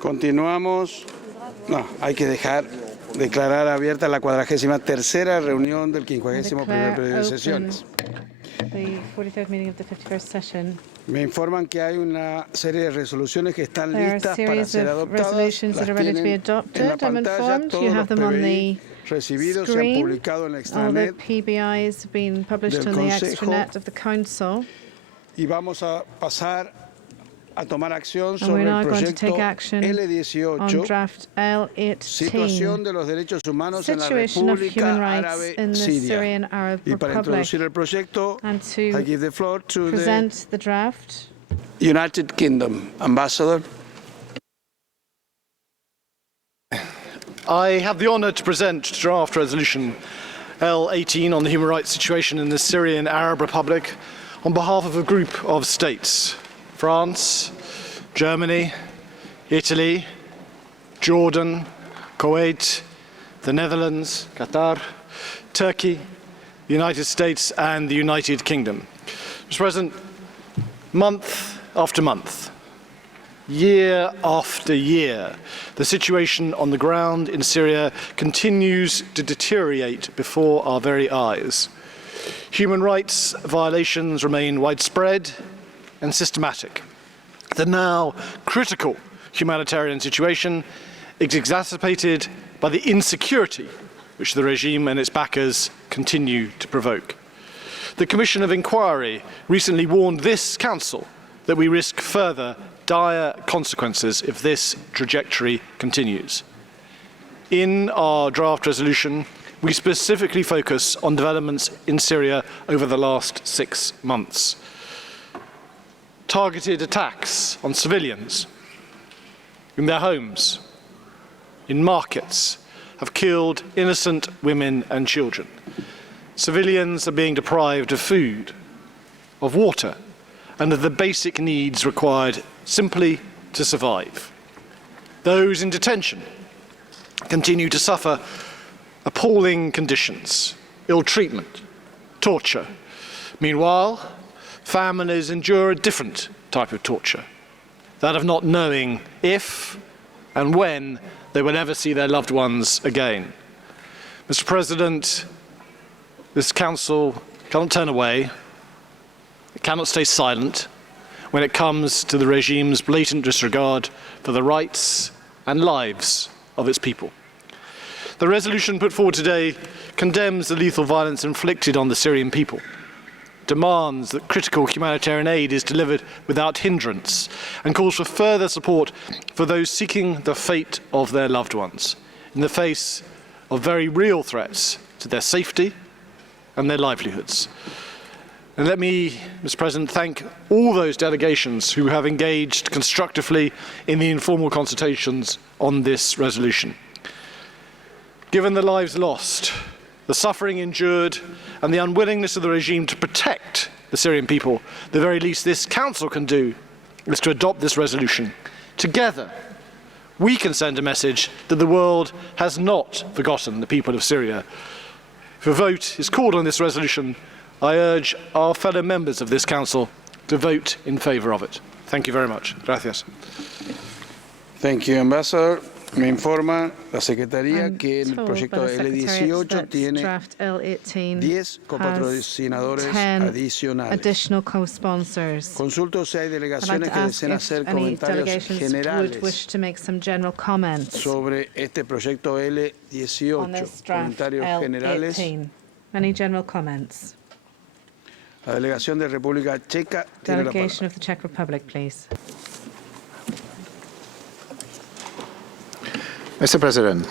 Continuamos. No, hay que declarar abierta la 43ª reunión del 51º periodo de sesiones. The 43rd meeting of the 51st session. Me informan que hay una serie de resoluciones que están listas para ser adoptadas. Resolutions that are ready to be adopted. I'm informed you have them on the recibidos se han screen. publicado en la All the extranet PBIs have been published del on the Consejo. extranet of the Council. Y vamos a pasar a tomar acción And sobre we're el now going to proyecto take action on L18, draft L18, situación de los derechos humanos en la situation of República human rights Árabe in the Siria. Syrian Arab Y para Republic. introducir el proyecto, And to I give the floor to the present the draft. United Kingdom Ambassador. I have the honour to present draft resolution L18 on the human rights situation in the Syrian Arab Republic on behalf of a group of states: France, Germany, Italy, Jordan, Kuwait, the Netherlands, Qatar, Turkey, the United States and the United Kingdom. Mr. President, month after month, year after year, the situation on the ground in Syria continues to deteriorate before our very eyes. Human rights violations remain widespread and systematic. The now critical humanitarian situation is exacerbated by the insecurity which the regime and its backers continue to provoke. The Commission of Inquiry recently warned this Council that we risk further dire consequences if this trajectory continues. In our draft resolution, we specifically focus on developments in Syria over the last 6 months. Targeted attacks on civilians in their homes, in markets, have killed innocent women and children. Civilians are being deprived of food, of water, and of the basic needs required simply to survive. Those in detention continue to suffer appalling conditions, ill treatment, torture. Meanwhile, families endure a different type of torture, that of not knowing if and when they will ever see their loved ones again. Mr. President, this Council cannot turn away, it cannot stay silent when it comes to the regime's blatant disregard for the rights and lives of its people. The resolution put forward today condemns the lethal violence inflicted on the Syrian people, demands that critical humanitarian aid is delivered without hindrance, and calls for further support for those seeking the fate of their loved ones in the face of very real threats to their safety and their livelihoods. And let me, Mr. President, thank all those delegations who have engaged constructively in the informal consultations on this resolution. Given the lives lost, the suffering endured, and the unwillingness of the regime to protect the Syrian people, the very least this Council can do is to adopt this resolution. Together, we can send a message that the world has not forgotten the people of Syria. If a vote is called on this resolution, I urge our fellow members of this Council to vote in favour of it. Thank you very much. Gracias. Thank you, Ambassador. Me informa la Secretaría que el proyecto L18 tiene 10 copatrocinadores adicionales. Additional co-sponsors. Consulto si hay delegaciones que deseen hacer comentarios generales sobre este proyecto L18. Comentarios generales. Any general comments? La delegación de República Checa tiene la Delegation palabra. of the Czech Republic, please. Mr. President,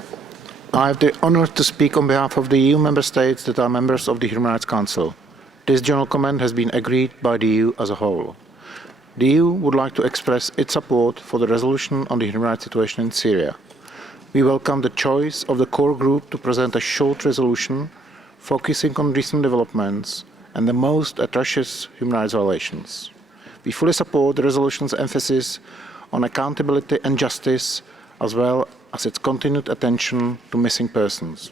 I have the honor to speak on behalf of the EU member states that are members of the Human Rights Council. This general comment has been agreed by the EU as a whole. The EU would like to express its support for the resolution on the human rights situation in Syria. We welcome the choice of the core group to present a short resolution focusing on recent developments and the most atrocious human rights violations. We fully support the resolution's emphasis on accountability and justice, as well as its continued attention to missing persons.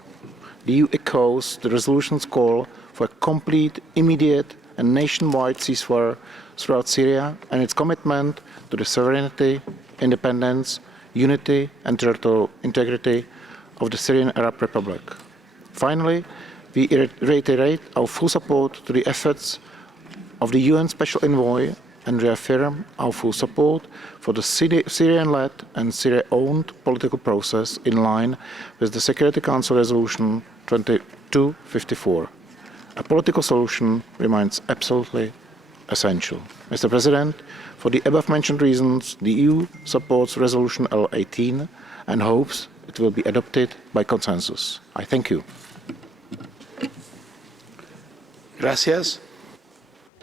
The EU echoes the resolution's call for a complete, immediate and nationwide ceasefire throughout Syria and its commitment to the sovereignty, independence, unity and territorial integrity of the Syrian Arab Republic. Finally, we reiterate our full support to the efforts of the UN Special Envoy and reaffirm our full support for the Syrian-led and Syria-owned political process in line with the Security Council Resolution 2254. A political solution remains absolutely essential. Mr. President, for the above-mentioned reasons, the EU supports Resolution L18 and hopes it will be adopted by consensus. I thank you. Gracias.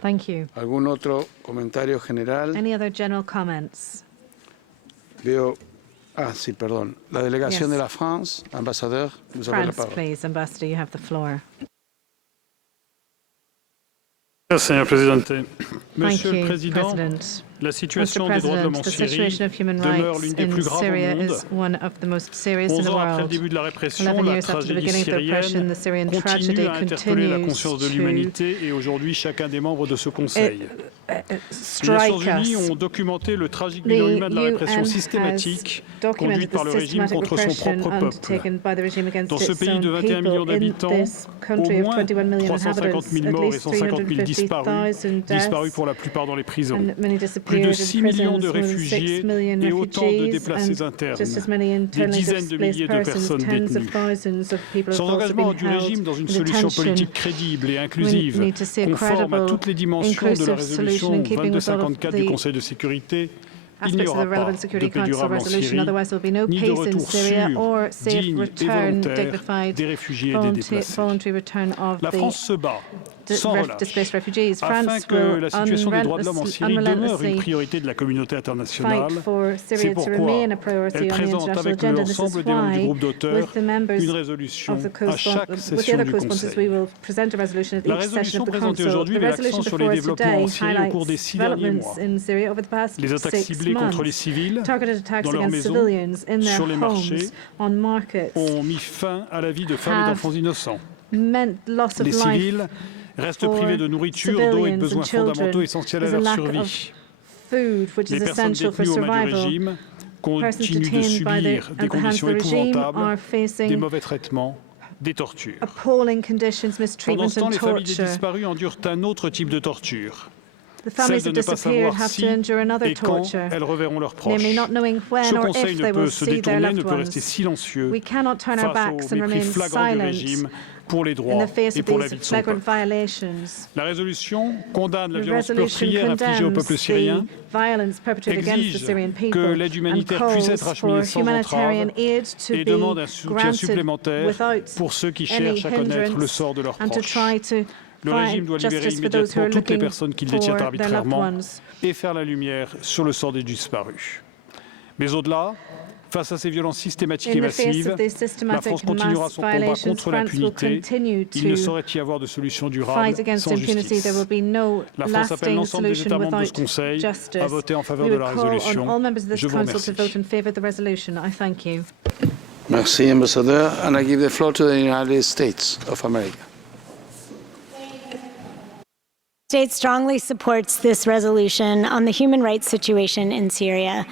Thank you. ¿Algún otro comentario general? Any other general comments? Veo. Sí, perdón. La delegación Yes. de la France, ambassadeur, vous avez la France, parole. please. Ambassador, you have the floor. Señor Presidente. Thank Monsieur le you, Président, President. la Mr. situation des droits de l'homme President, en the Syrie situation of human demeure rights l'une des in plus graves Syria au monde. is one of the most serious in 11 the ans après le world. début de la répression, 11 la years after the tragédie beginning of the oppression, the Syrian syrienne tragedy continue à interpeller la continues conscience de to l'humanité et aujourd'hui chacun des membres de ce Conseil. Les Nations strike Unies us. ont documenté le tragique bilan humain de la répression UN systématique has documented conduite par the le régime systematic contre son repression propre peuple. undertaken by the regime against Dans ce its pays de own 21 millions people. In d'habitants, this au country of moins 21 million 350 inhabitants, 000 at morts et least 150 000 disparus, 350,000 disparus deaths, pour la plupart dans les prisons. and many Plus disappeared de in 6 millions de prisons, more than 6 réfugiés million et autant de refugees, déplacés and internes, just as many des internally dizaines de displaced milliers de persons, personnes tens of détenues. thousands of people have Sans also engagement been du held régime dans une in solution detention. politique crédible et We inclusive, need to see a conforme à credible, toutes les dimensions de la inclusive solution résolution in keeping with all of 2254 du the Conseil de sécurité, il n'y aspects of aura the pas relevant de Security paix Council durable en resolution. Syrie, Otherwise, there will be no ni de peace in retour Syria sûr, or safe digne et return, volontaire dignified, des réfugiés et des déplacés. voluntary return of La France se bat sans relâche displaced refugees. afin France que will la situation des droits de l'homme en Syrie demeure une unrelentlessly priorité de la communauté internationale. fight for C'est Syria to pourquoi remain a priority elle on the présente international avec agenda. This is l'ensemble des membres du why, groupe d'auteurs with the members une résolution of the à chaque with the session other du co-sponsors, we Conseil. will present a resolution at La each session résolution of the présentée Council. aujourd'hui The met l'accent resolution sur les before us développements en today Syrie au cours des highlights 6 derniers developments mois. in Syria over the past Les attaques 6 ciblées contre les months. civils Targeted attacks dans leurs against maisons, civilians in their sur les marchés, homes, on markets, ont mis fin à la vie de femmes et d'enfants innocents. meant loss of Les life civils restent for privés de nourriture, d'eau et de civilians besoins and children. fondamentaux essentiels à There's a leur lack of survie. food, which Les is personnes essential for détenues aux mains du survival. régime Persons continuent de detained by subir des at the hands of conditions the regime épouvantables, are des facing mauvais traitements, des tortures. appalling conditions, Pendant mistreatment ce temps, and les familles des torture. disparus endurent un autre type de torture. The families Celle of de ne pas disappeared savoir have si to endure another et quand torture, elles reverront leurs proches. namely not knowing when Ce or Conseil if ne they will peut se see their détourner, ne loved peut rester ones. silencieux We cannot turn our face backs au and mépris remain flagrant du silent régime pour les in droits the face et of pour la vie these de son flagrant peuple. violations. La résolution condamne la The violence resolution meurtrière infligée au condemns peuple syrien, the violence perpetrated against the exige Syrian que people l'aide and humanitaire puisse calls être for acheminée sans humanitarian entrave aid to et be demande un soutien granted supplémentaire without pour ceux qui any cherchent à connaître le hindrance sort de leurs and to proches. try to Le régime find doit libérer justice for those who immédiatement are toutes les looking personnes qu'il for détient their loved arbitrairement ones. et faire la lumière sur le sort des disparus. Mais au-delà, face à ces violences systématiques et In the face massives, of these la systematic France continuera mass son combat violations, contre France will l'impunité. continue Il ne to saurait y avoir de solution durable fight against sans impunity. justice. There will be no La France appelle lasting l'ensemble des solution États membres de ce without Conseil justice. à voter en faveur We de would la call on résolution. all members of this Je vous Council to vote remercie. in favour of the resolution. I thank you. Merci, ambassadeur. And I give the floor to the United States of America. The United States strongly supports this resolution on the human rights situation in Syria.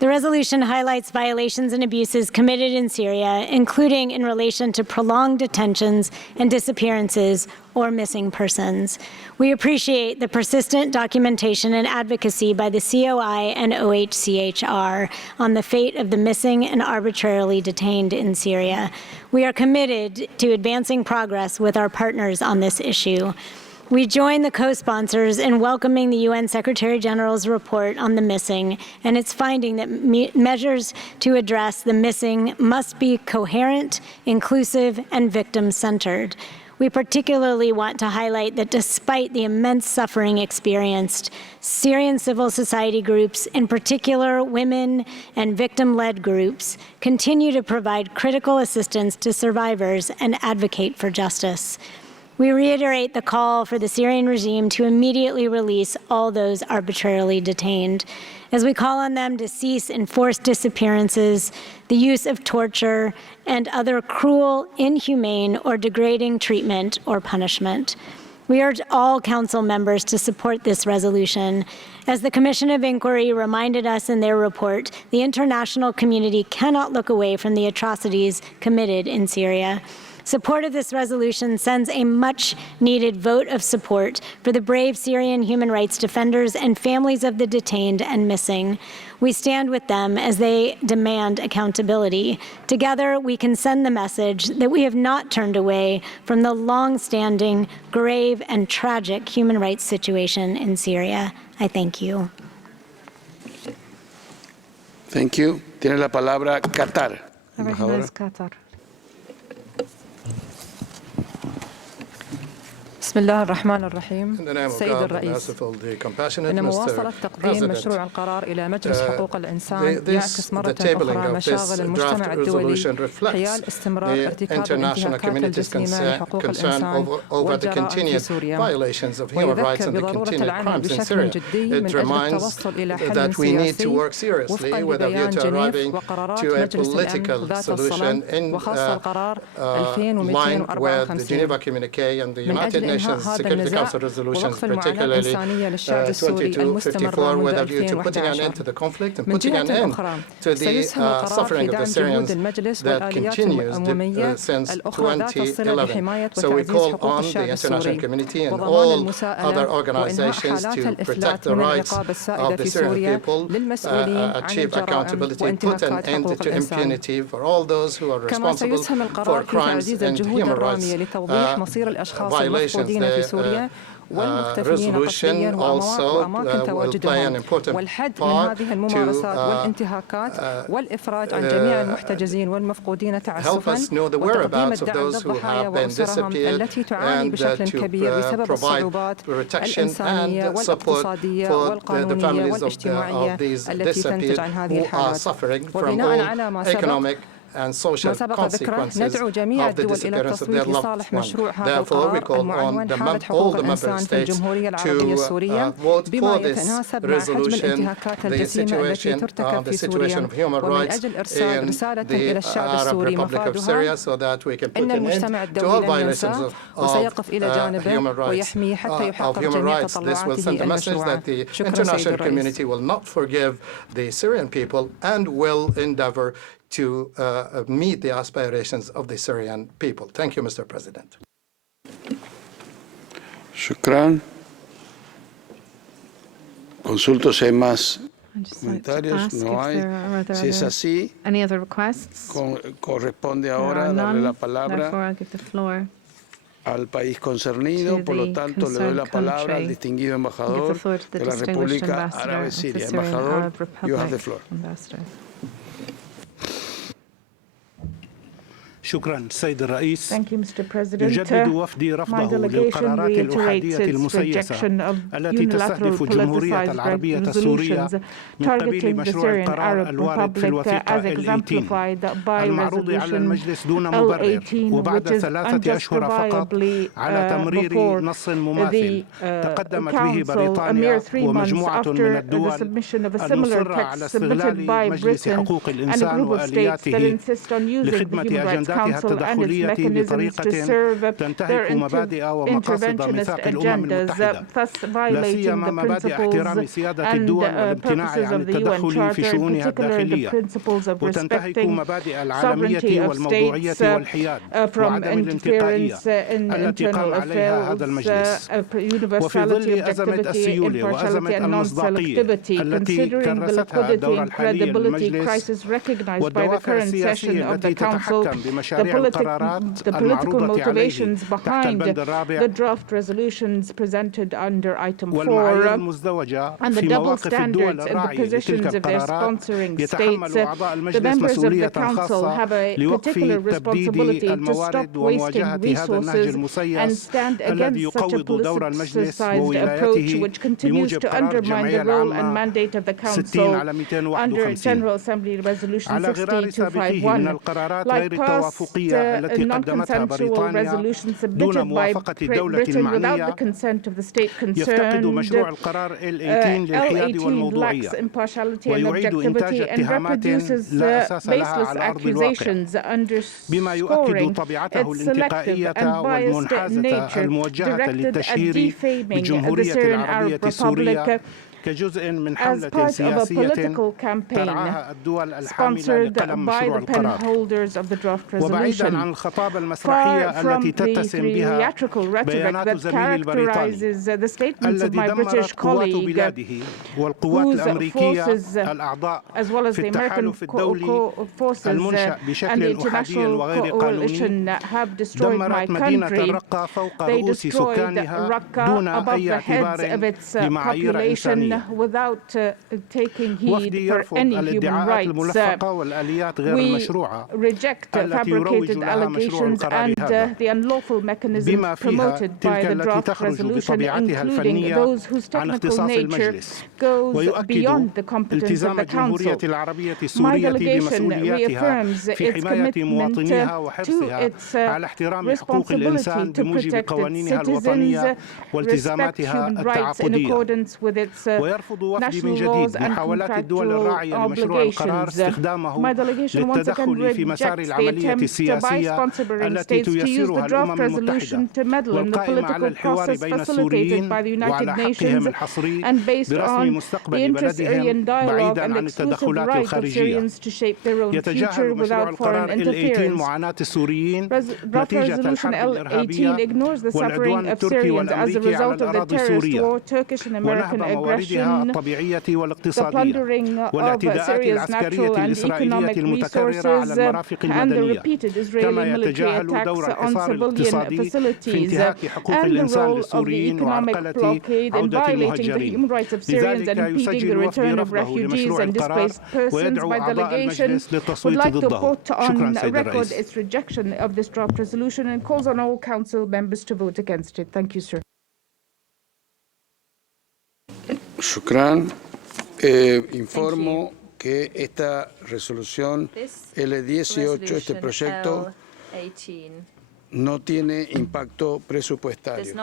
The resolution highlights violations and abuses committed in Syria, including in relation to prolonged detentions and disappearances or missing persons. We appreciate the persistent documentation and advocacy by the COI and OHCHR on the fate of the missing and arbitrarily detained in Syria. We are committed to advancing progress with our partners on this issue. We join the co-sponsors in welcoming the UN Secretary-General's report on the missing and its finding that measures to address the missing must be coherent, inclusive, and victim-centered. We particularly want to highlight that despite the immense suffering experienced, Syrian civil society groups, in particular women and victim-led groups, continue to provide critical assistance to survivors and advocate for justice. We reiterate the call for the Syrian regime to immediately release all those arbitrarily detained, as we call on them to cease enforced disappearances, the use of torture, and other cruel, inhumane, or degrading treatment or punishment. We urge all Council members to support this resolution. As the Commission of Inquiry reminded us in their report, the international community cannot look away from the atrocities committed in Syria. Support of this resolution sends a much-needed vote of support for the brave Syrian human rights defenders and families of the detained and missing. We stand with them as they demand accountability. Together, we can send the message that we have not turned away from the long-standing, grave, and tragic human rights situation in Syria. I thank you. Thank you. Tiene la palabra Qatar. I recognize Qatar. بسم الله الرحمن الرحيم. In the name of سيد God, the الرئيس، merciful, the compassionate, إن Mr. مواصلة تقديم President, مشروع القرار إلى مجلس حقوق الإنسان the يعكس مرة tabling أخرى of مشاغل this المجتمع draft الدولي resolution reflects حيال استمرار the ارتكاب international الانتهاكات community's الجسيمة لحقوق concern الإنسان over the والجرائم في continued سوريا. violations of human rights and the بضرورة continued العناية crimes in بشكل Syria. جدي من It أجل reminds التوصل إلى حل that we need to سياسي work seriously وفقا with a view لبيان to arriving جنيف وقرارات to a مجلس الأمن political ذات solution الصلة in وخاصة القرار line with the 2254 Geneva Communique and the من United أجل Nations إنهاء هذا Security النزاع Council resolutions, ووقف المعاناة particularly الإنسانية للشعب السوري المستمرة 2254, with a منذ view to putting an end to 2011. the conflict and من putting an جهة end أخرى to the سيسهم القرار في suffering of دعم the جهود Syrians المجلس that والآليات continues الأممية since الأخرى ذات الصلة 2011. بحماية So we وتعزيز call حقوق on the الشعب international السوري community and وضمان all المساءلة other وإنهاء organizations حالات to protect الإفلات the من rights العقاب of السائدة the في Syrian سوريا people, للمسؤولين عن achieve الجرائم accountability, put an وانتهاكات end حقوق to الإنسان. impunity for all those who are كما responsible سيسهم for القرار في crimes تعزيز and الجهود human rights الرامية لتوضيح مصير الأشخاص violations. المفقودين في سوريا والمختفيين قسريا وأماكن تواجدهم والحد من هذه الممارسات والانتهاكات والإفراج عن جميع المحتجزين والمفقودين تعسفا وتقديم الدعم للضحايا وأسرهم التي تعاني بشكل كبير بسبب الصعوبات الإنسانية والاقتصادية والقانونية والاجتماعية التي تنتج عن هذه الحالات وبناء على ما سبق and social consequences ندعو جميع of the الدول إلى disappearance of التصويت their loved لصالح مشروع one. هذا القرار المعنون حالة حقوق الإنسان في الجمهورية العربية السورية بما يتناسب مع حجم الانتهاكات الجسيمة التي ترتكب في سوريا ومن أجل إرسال رسالة إلى الشعب السوري مفادها إن المجتمع الدولي لن ينسى وسيقف إلى جانبه ويحميه حتى يحقق جميع تطلعاته المشروعة. شكرا سيد الرئيس. will not forgive the Syrian people and will endeavor to meet the aspirations of the Syrian people. Thank you, Mr. President. Shukran. Consulto si hay más comentarios. No hay. Si es así, Any other requests? corresponde ahora darle la palabra al país concernido. Por lo tanto, le doy la palabra al distinguido embajador de la República Árabe Siria. Embajador, you have the floor. شكرا سيد الرئيس. Thank you, Mr. President. يجدد وفدي رفضه للقرارات الأحادية المسيسة التي تستهدف الجمهورية العربية السورية من قبيل مشروع القرار الوارد في الوثيقة L18 المعروض على المجلس دون مبرر وبعد 3 أشهر فقط على تمرير نص مماثل تقدمت به بريطانيا ومجموعة من الدول المصرة على استغلال مجلس حقوق الإنسان وآلياته لخدمة أجنداتها التدخلية بطريقة تنتهك مبادئ ومقاصد ميثاق الأمم المتحدة لا سيما مبادئ احترام سيادة الدول والامتناع عن التدخل في شؤونها الداخلية وتنتهك مبادئ العالمية والموضوعية والحياد وعدم الانتقائية التي قام عليها هذا المجلس وفي ظل أزمة السيولة وأزمة المصداقية التي كرستها الدور الحالي للمجلس والدوافع السياسية التي تتحكم بمشاريع القرارات المعروضة عليه تحت البند الرابع والمعايير المزدوجة في مواقف الدول الراعية لتلك القرارات يتحمل أعضاء المجلس مسؤولية خاصة لوقف تبديد الموارد ومواجهة هذا النهج المسيس الذي يقوض دور المجلس وولايته بموجب قرار الجمعية العامة 60/251 على غرار سابقه من القرارات غير التوافقية non-consensual resolution submitted by Britain without the consent of the state concerned. L18 lacks impartiality and objectivity and reproduces baseless accusations, underscoring its selective and biased nature directed at defaming the Syrian Arab Republic as part of a political campaign sponsored by the pen holders of the draft resolution. Far from the theatrical rhetoric that characterizes the statements of my British colleague, whose forces, as well as the American forces and the international coalition, have destroyed my country, they destroyed Raqqa above the heads of its population without taking heed for any human rights. We reject fabricated allegations and the unlawful mechanisms promoted by the draft resolution, including those whose technical nature goes beyond the competence of the Council. My delegation reaffirms its commitment to its responsibility to protect its citizens, respect human rights in accordance with its national laws and contractual obligations. My delegation once again rejects the attempt by sponsoring states to use the draft resolution to meddle in the political process facilitated by the United Nations and based on the inter-Syrian dialogue and exclusive right of Syrians to shape their own future without foreign interference. Draft resolution L18 ignores the suffering of Syrians as a result of the terrorist war, Turkish and American aggression, the plundering of Syria's natural and economic resources, and the repeated Israeli military attacks on civilian facilities, and the role of the economic blockade in violating the human rights of Syrians and impeding the return of refugees and displaced persons. My delegation would like to put on record its rejection of this draft resolution and calls on all Council members to vote against it. Thank you, sir. Shukran. Informo que esta resolución L18, este proyecto, no tiene impacto presupuestario.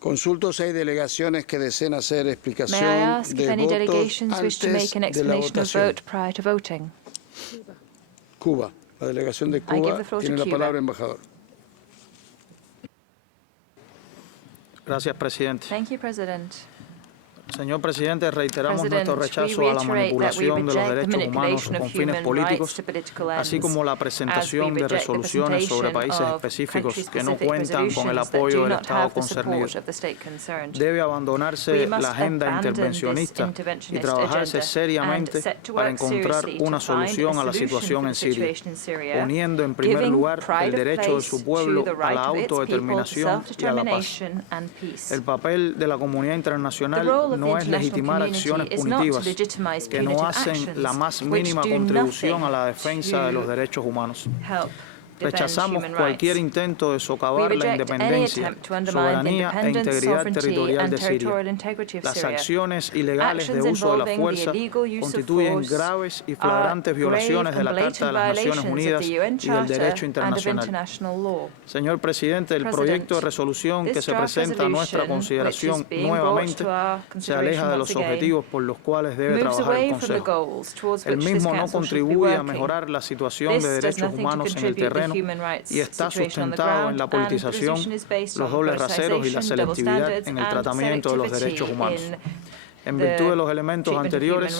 Consulto si hay delegaciones que deseen hacer explicación de votos antes de la votación. Cuba. La delegación de Cuba tiene la palabra, embajador. Gracias, presidente. Thank you, President. Señor presidente, reiteramos nuestro rechazo a la manipulación de los derechos humanos con fines políticos, así como la presentación de resoluciones sobre países específicos que no cuentan con el apoyo del Estado concernido. Debe abandonarse la agenda intervencionista y trabajarse seriamente para encontrar una solución a la situación en Siria, poniendo en primer lugar el derecho de su pueblo a la autodeterminación y a la paz. El papel de la comunidad internacional no es legitimar acciones punitivas que no hacen la más mínima contribución a la defensa de los derechos humanos. Rechazamos cualquier intento de socavar la independencia, soberanía e integridad territorial de Siria. Las acciones ilegales de uso de la fuerza constituyen graves y flagrantes violaciones de la Carta de las Naciones Unidas y del derecho internacional. Señor presidente, el proyecto de resolución que se presenta a nuestra consideración nuevamente se aleja de los objetivos por los cuales debe trabajar el Consejo. El mismo no contribuye a mejorar la situación de derechos humanos en el terreno y está sustentado en la politización, los dobles raseros y la selectividad en el tratamiento de los derechos humanos. En virtud de los elementos anteriores,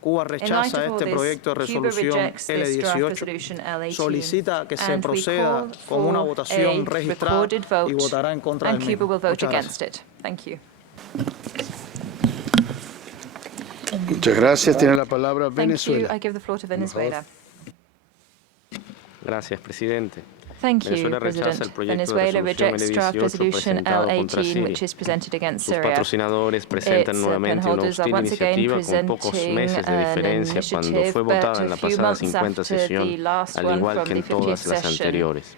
Cuba rechaza este proyecto de resolución L18, solicita que se proceda con una votación registrada y votará en contra del mismo. Muchas gracias. Muchas gracias. Tiene la palabra Venezuela. Gracias, presidente. Thank you, President. Venezuela rejects draft resolution L18, which is presented against Syria. Sus patrocinadores presentan nuevamente una hostil iniciativa con pocos meses de diferencia cuando fue votada en la pasada 50 sesión, al igual que en todas las anteriores.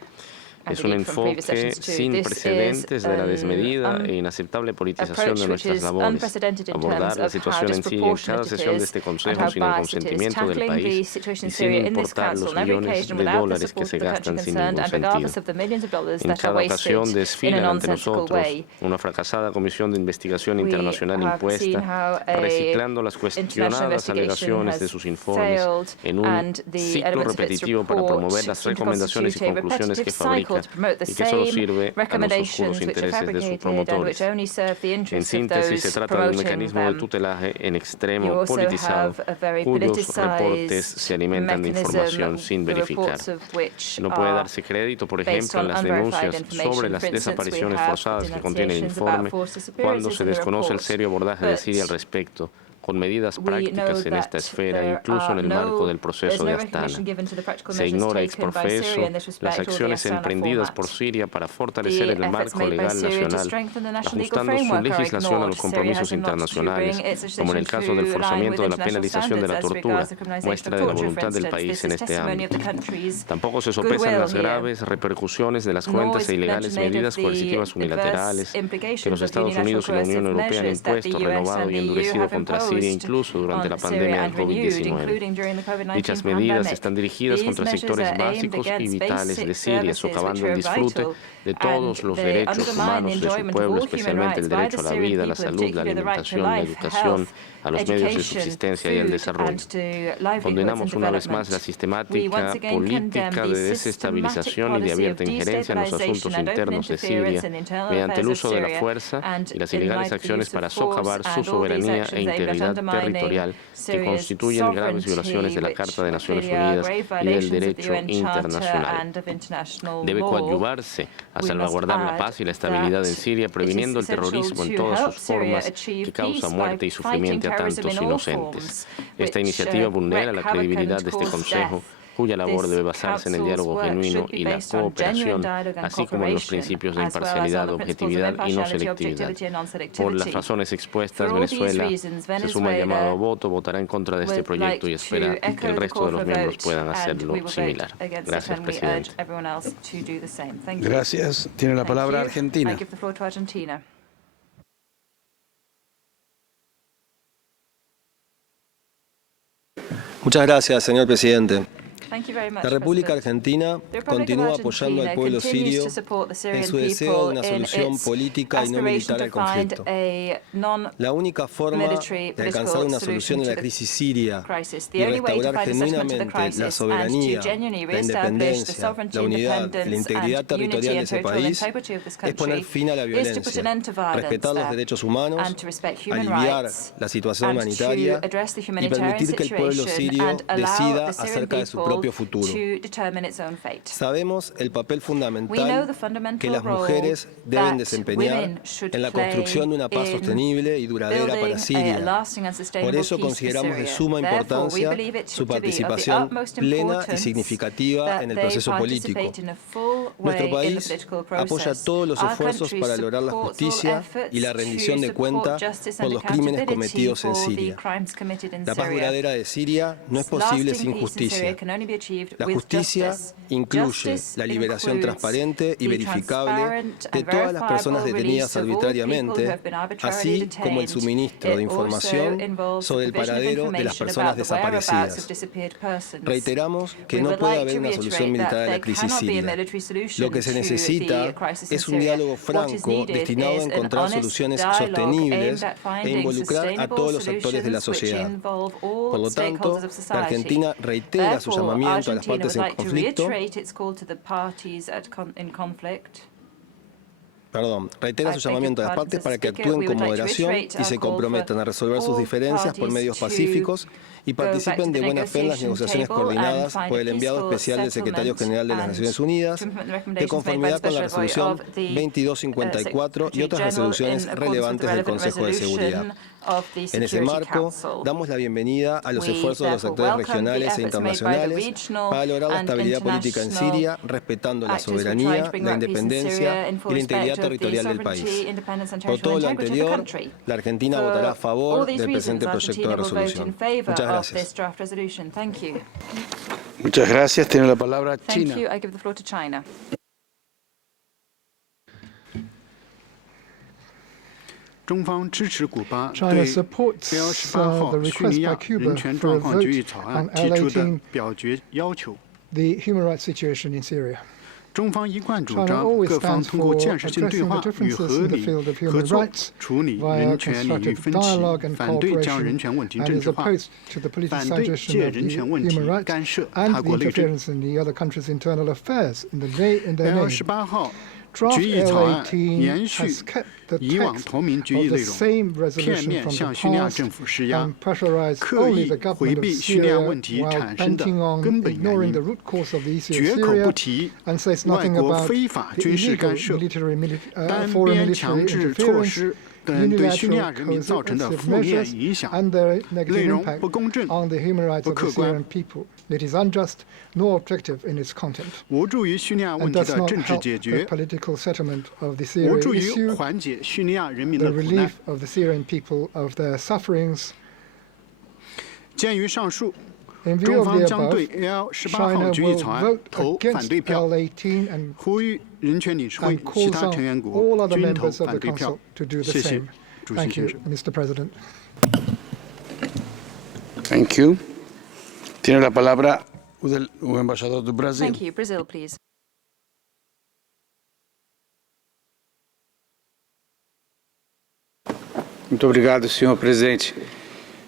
Es un enfoque sin precedentes de la desmedida e inaceptable politización de nuestras labores. Abordar la situación en Siria en cada sesión de este Consejo sin el consentimiento del país y sin importar los millones de dólares que se gastan sin ningún sentido. En cada ocasión desfilan ante nosotros una fracasada comisión de investigación internacional impuesta, reciclando las cuestionadas alegaciones de sus informes en un ciclo repetitivo para promover las recomendaciones y conclusiones que fabrica y que solo sirve a los oscuros intereses de sus promotores. En síntesis, se trata de un mecanismo de tutelaje en extremo politizado, cuyos reportes se alimentan de información sin verificar. No puede darse crédito, por ejemplo, en las denuncias sobre las desapariciones forzadas que contiene el informe, cuando se desconoce el serio abordaje de Siria al respecto, con medidas prácticas en esta esfera, incluso en el marco del proceso de Astana. Se ignora ex profeso las acciones emprendidas por Siria para fortalecer el marco legal nacional, ajustando su legislación a los compromisos internacionales, como en el caso del forzamiento de la penalización de la tortura, muestra de la voluntad del país en este ámbito. Tampoco se sopesan las graves repercusiones de las cruentas e ilegales medidas coercitivas unilaterales que los Estados Unidos y la Unión Europea han impuesto, renovado y endurecido contra Siria, incluso durante la pandemia del COVID-19. Dichas medidas están dirigidas contra sectores básicos y vitales de Siria, socavando el disfrute de todos los derechos humanos de su pueblo, especialmente el derecho a la vida, la salud, la alimentación, la educación, a los medios de subsistencia y al desarrollo. Condenamos una vez más la sistemática política de desestabilización y de abierta injerencia en los asuntos internos de Siria mediante el uso de la fuerza y las ilegales acciones para socavar su soberanía e integridad territorial que constituyen graves violaciones de la Carta de Naciones Unidas y del derecho internacional. Debe coadyuvarse a salvaguardar la paz y la estabilidad en Siria, previniendo el terrorismo en todas sus formas que causa muerte y sufrimiento a tantos inocentes. Esta iniciativa vulnera la credibilidad de este Consejo, cuya labor debe basarse en el diálogo genuino y la cooperación, así como en los principios de imparcialidad, objetividad y no selectividad. Por las razones expuestas, Venezuela se suma al llamado a voto, votará en contra de este proyecto y espera que el resto de los miembros puedan hacerlo similar. Gracias, presidente. Gracias. Tiene la palabra Argentina. Muchas gracias, señor presidente. La República Argentina continúa apoyando al pueblo sirio en su deseo de una solución política y no militar al conflicto. La única forma de alcanzar una solución a la crisis siria y restaurar genuinamente la soberanía, la independencia, la unidad y la integridad territorial de ese país es poner fin a la violencia, respetar los derechos humanos, aliviar la situación humanitaria y permitir que el pueblo sirio decida acerca de su propio futuro. Sabemos el papel fundamental que las mujeres deben desempeñar en la construcción de una paz sostenible y duradera para Siria. Por eso consideramos de suma importancia su participación plena y significativa en el proceso político. Nuestro país apoya todos los esfuerzos para lograr la justicia y la rendición de cuentas por los crímenes cometidos en Siria. La paz duradera de Siria no es posible sin justicia. La justicia incluye la liberación transparente y verificable de todas las personas detenidas arbitrariamente, así como el suministro de información sobre el paradero de las personas desaparecidas. Reiteramos que no puede haber una solución militar a la crisis siria. Lo que se necesita es un diálogo franco destinado a encontrar soluciones sostenibles e involucrar a todos los actores de la sociedad. Por lo tanto, la Argentina reitera su llamamiento a las partes en conflicto. Reitera su llamamiento a las partes para que actúen con moderación y se comprometan a resolver sus diferencias por medios pacíficos y participen de buena fe en las negociaciones coordinadas por el enviado especial del Secretario General de las Naciones Unidas, de conformidad con la resolución 2254 y otras resoluciones relevantes del Consejo de Seguridad. En ese marco, damos la bienvenida a los esfuerzos de los actores regionales e internacionales para lograr la estabilidad política en Siria, respetando la soberanía, la independencia y la integridad territorial del país. Por todo lo anterior, la Argentina votará a favor del presente proyecto de resolución. Muchas gracias. Muchas gracias. Tiene la palabra China. China supports the request by Cuba for a vote on L18, the human rights situation in Syria. China always stands for addressing the differences in the field of human rights via constructive dialogue and cooperation, and is opposed to the politicization of the human rights and the interference in the other countries' internal affairs in their name. Draft L18 has kept the text of the same resolution from the past and pressurized only the government of Syria while banking on ignoring the root cause of the issue of Syria and says nothing about the illegal foreign military interference, unilateral coercive measures, and their negative impact on the human rights of the Syrian people. It is unjust nor objective in its content, and does not help the political settlement of the Syrian issue, the relief of the Syrian people of their sufferings. In view of the above, China will vote against L18 and calls on all other members of the Council to do the same. Thank you, Mr. President. Thank you. Tiene la palabra el embajador do Brasil. Thank you. Brazil, please. Muito obrigado, Sr. Presidente.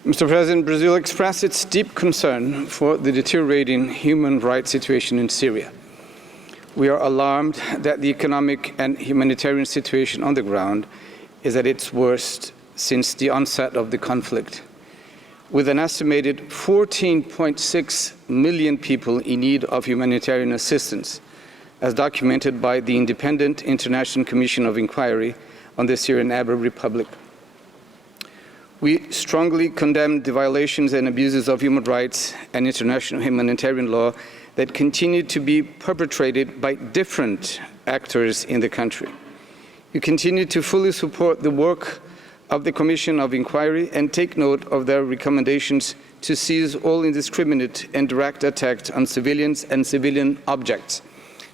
Mr. President, Brazil expressed its deep concern for the deteriorating human rights situation in Syria. We are alarmed that the economic and humanitarian situation on the ground is at its worst since the onset of the conflict, with an estimated 14.6 million people in need of humanitarian assistance, as documented by the Independent International Commission of Inquiry on the Syrian Arab Republic. We strongly condemn the violations and abuses of human rights and international humanitarian law that continue to be perpetrated by different actors in the country. We continue to fully support the work of the Commission of Inquiry and take note of their recommendations to cease all indiscriminate and direct attacks on civilians and civilian objects,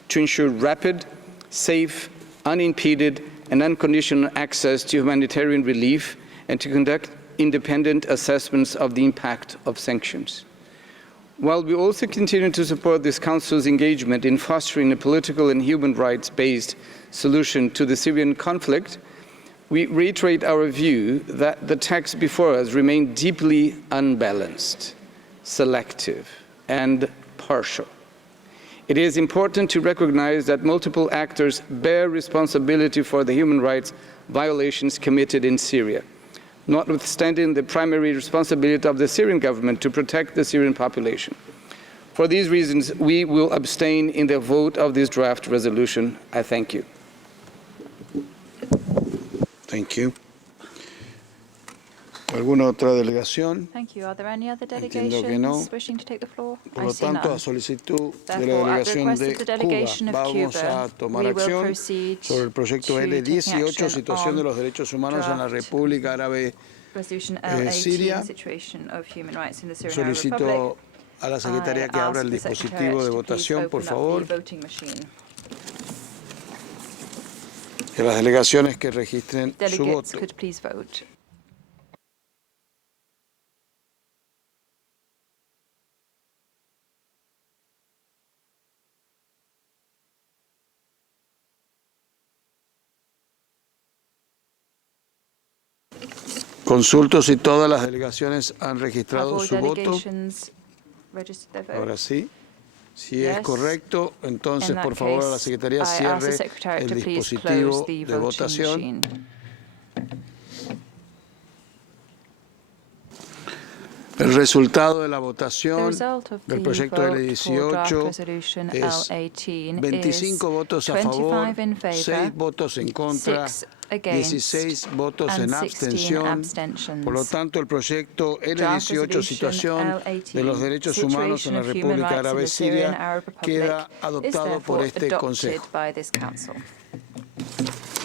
to ensure rapid, safe, unimpeded, and unconditional access to humanitarian relief, and to conduct independent assessments of the impact of sanctions. While we also continue to support this Council's engagement in fostering a political and human rights-based solution to the Syrian conflict, we reiterate our view that the text before us remains deeply unbalanced, selective, and partial. It is important to recognize that multiple actors bear responsibility for the human rights violations committed in Syria, notwithstanding the primary responsibility of the Syrian government to protect the Syrian population. For these reasons, we will abstain in the vote of this draft resolution. I thank you. Thank you. ¿Alguna otra delegación? Thank you. Are there any other delegations wishing to take the floor? Por lo tanto, a solicitud de la delegación de Cuba, vamos a tomar acción sobre el proyecto L18, situación de los derechos humanos en la República Árabe Siria. Solicito a la secretaria que abra el dispositivo de votación, por favor. Que las delegaciones que registren su voto. Consulto si todas las delegaciones han registrado su voto. Ahora sí. Si es correcto, entonces, por favor, a la Secretaría cierre el dispositivo de votación. El resultado de la votación del proyecto L18 es 25 votos a favor, 6 votos en contra, 16 votos en abstención. Por lo tanto, el proyecto L18, situación de los derechos humanos en la República Árabe Siria, queda adoptado por este Consejo.